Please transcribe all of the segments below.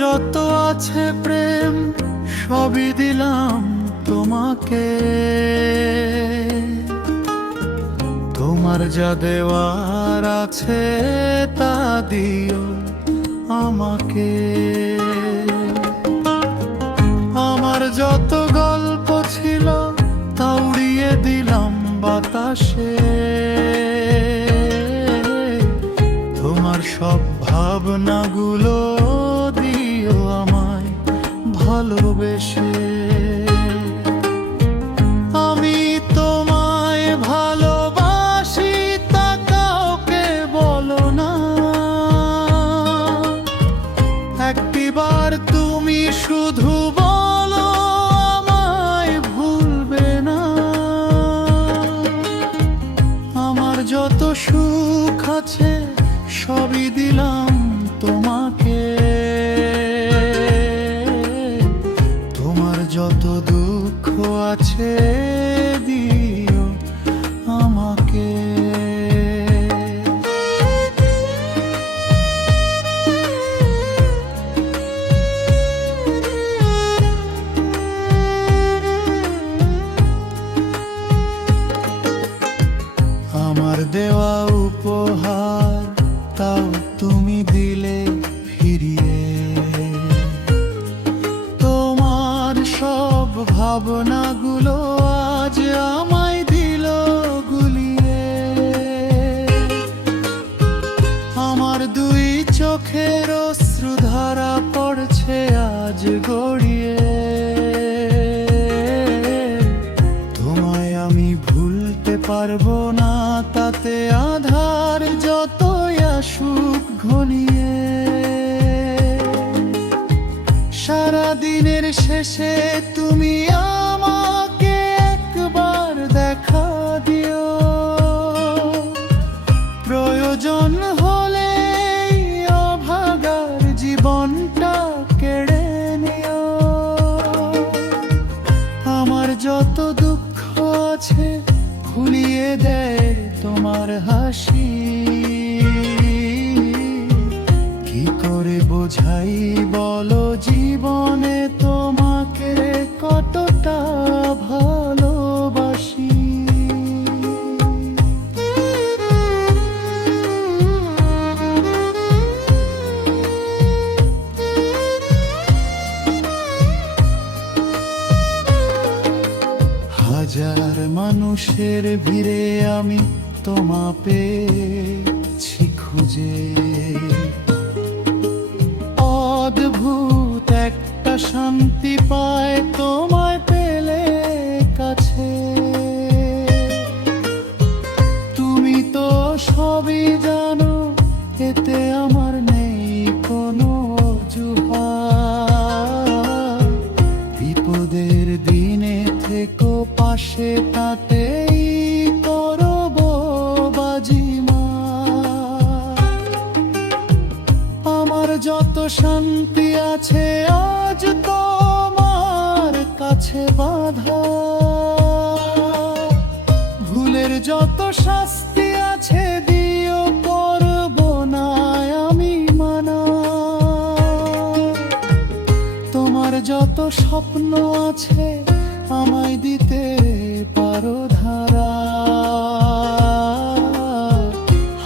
যত আছে প্রেম সবই দিলাম তোমাকে, তোমার যা দেওয়ার আছে তা দিও আমাকে। আমার যত গল্প ছিল তা উড়িয়ে দিলাম বাতাসে, তোমার সব ভাবনাগুলো দিও আমায় ভালোবেসে। আমি তোমায় ভালোবাসি তা কাউকে বলো না, একটিবার তুমি শুধু বলো আমায় ভুলবে না। আমার যত সুখ আছে সবই দিলাম তোমাকে, তোমার যত দুঃখ আছে দিও আমাকে। আমার দেওয়া উপহার তাও তুমি দিলে ফিরিয়ে, তোমার সব ভাবনাগুলো আজ আমায় দিল গুলিয়ে। আমার দুই চোখের অশ্রুধারা পড়ছে আজ গড়িয়ে, তোমায় আমি ভুলতে পারবো না তাতে আধার যতই আসুক ঘনিয়ে। সারা দিনের শেষে তুমি আমাকে একবার দেখা দিও, প্রয়োজন হলে এই অভাগার জীবনটা কেড়ে নিও। আমার যত দুঃখ আছে ভুলিয়ে দেয় তোমার হাসি, কি করে বোঝাই বলো জীবনে তোমাকে কতটা ভালোবাসি। হাজার মানুষের ভিড়ে আমি তোমা পেয়েছি খুঁজে, অদ্ভুত একটা শান্তি পায় তোমায় পেলে কাছে। তুমি তো সবই জানো এতে আমার নেই কোনো অজুহাত, বিপদের দিনে থেকো পাশে তাতেই করব বাজিমাত। আমার যত শান্তি আছে আজ তোমার কাছে বাঁধা, ভুলের যত শাস্তি আছে দিও করব না আমি মানা। তোমার যত স্বপ্ন আছে আমায় দিতে পারো ধারা,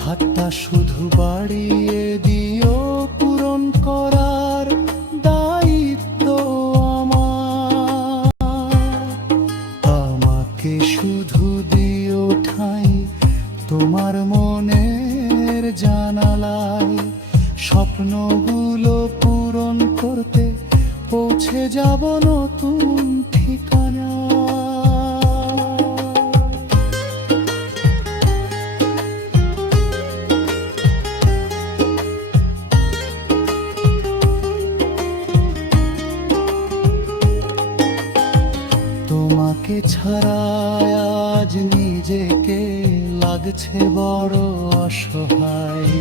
হাতটা শুধু বাড়িয়ে দিও পূরণ করার দায়িত্ব আমার। আমাকে শুধু দিও ঠাঁই তোমার মনের জানালায়, স্বপ্নগুলো পূরণ করতে পৌঁছে যাব নতুন ঠিকানা। তোমাকে ছাড়া আজ নিজেকে লাগছে বড় অসহায়,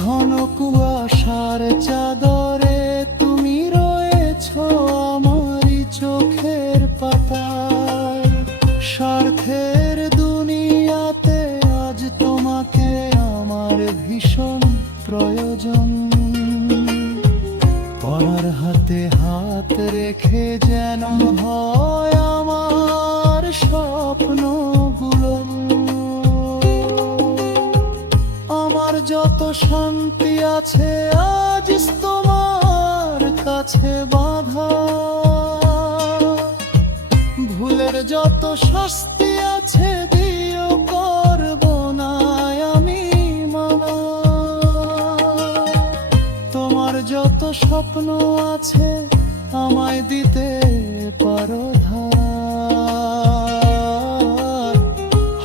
ঘন কুয়াশার চাদরে তুমি রয়েছো আমারই চোখের পাতায়। স্বার্থের দুনিয়াতে আজ তোমাকে আমার ভীষণ প্রয়োজন। দেখে যেন হয় আমার স্বপ্নগুলো। আমার যত শান্তি আছে আজ তোমার কাছে বাঁধা, ভুলের যত শাস্তি আছে দিও করব না আমি মানা। তোমার যত স্বপ্ন আছে আমায় দিতে পারো ধার,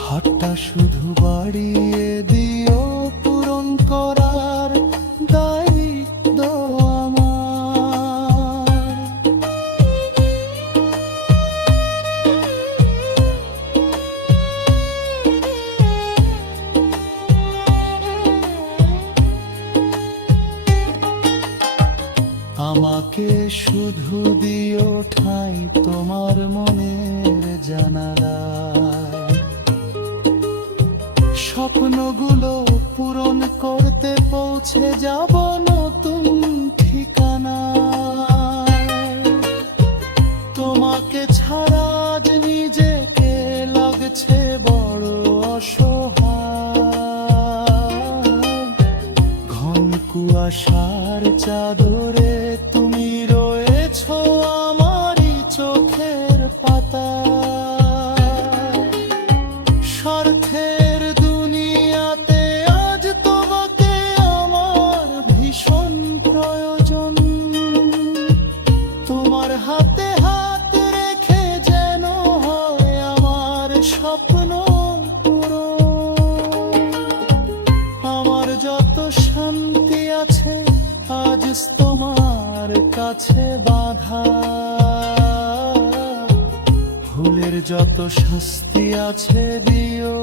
হাতটা শুধু বাড়িয়ে দিও পূরণ করার দায়িত্ব আমার। আমাকে শুধু দিও ঠাঁই তোমার মনের জানালায়, স্বপ্নগুলো পূরণ করতে পৌঁছে যাব নতুন ঠিকানায়। তোমাকে ছাড়া আজ নিজেকে লাগছে বড় অসহায়, ঘন কুয়াশার চাদরে তুমি রয়েছো আমারই চোখের পাতায়। স্বার্থের দুনিয়াতে আজ তোমাকে আমার ভীষণ প্রয়োজন, তোমার হাতে হাত রেখে যেন হয় আমার স্বপ্ন পূরণ। আমার যত শান্তি আছে আজ তোমার কাছে বাঁধা, ভুলের যত শাস্তি আছে দিও